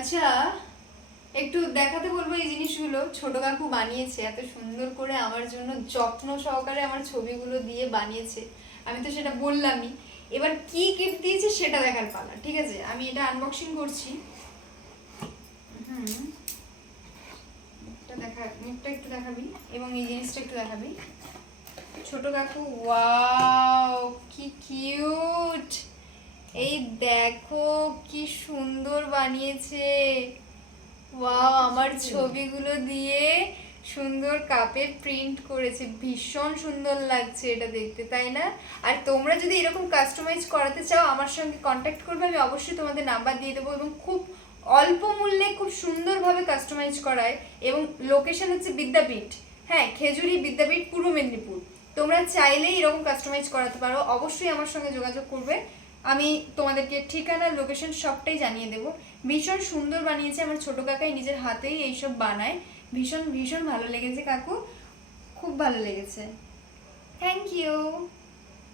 আচ্ছা, একটু দেখাতে বলবো এই জিনিসগুলো। ছোট কাকু বানিয়েছে এত সুন্দর করে আমার জন্য, যত্ন সহকারে আমার ছবিগুলো দিয়ে বানিয়েছে। আমি তো সেটা বললামই। এবার কি গিফট দিয়েছে সেটা দেখার পালা, ঠিক আছে? আমি এটা আনবক্সিং করছি। হুম, মুখটা একটু দেখাবি এবং এই জিনিসটা একটু দেখাবি। ছোট কাকু, ওয়াও কি কিউট! এই দেখো কি সুন্দর বানিয়েছে। ওয়াও, আমার ছবিগুলো দিয়ে সুন্দর কাপে প্রিন্ট করেছে, ভীষণ সুন্দর লাগছে এটা দেখতে, তাই না? আর তোমরা যদি এরকম কাস্টমাইজ করাতে চাও আমার সঙ্গে কন্ট্যাক্ট করবে, আমি অবশ্যই তোমাদের নাম্বার দিয়ে দেবো। এবং খুব অল্প মূল্যে খুব সুন্দরভাবে কাস্টমাইজ করায়। এবং লোকেশন হচ্ছে বিদ্যাপীঠ। হ্যাঁ, খেজুরি বিদ্যাপীঠ, পূর্ব মেদিনীপুর। তোমরা চাইলেই এরকম কাস্টমাইজ করাতে পারো, অবশ্যই আমার সঙ্গে যোগাযোগ করবে। আমি তোমাদেরকে ঠিকানা, লোকেশন সবটাই জানিয়ে দেবো। ভীষণ সুন্দর বানিয়েছে আমার ছোট কাকাই, নিজের হাতেই এইসব বানায়। ভীষণ ভীষণ ভালো লেগেছে কাকু, খুব ভালো লেগেছে। Thank you.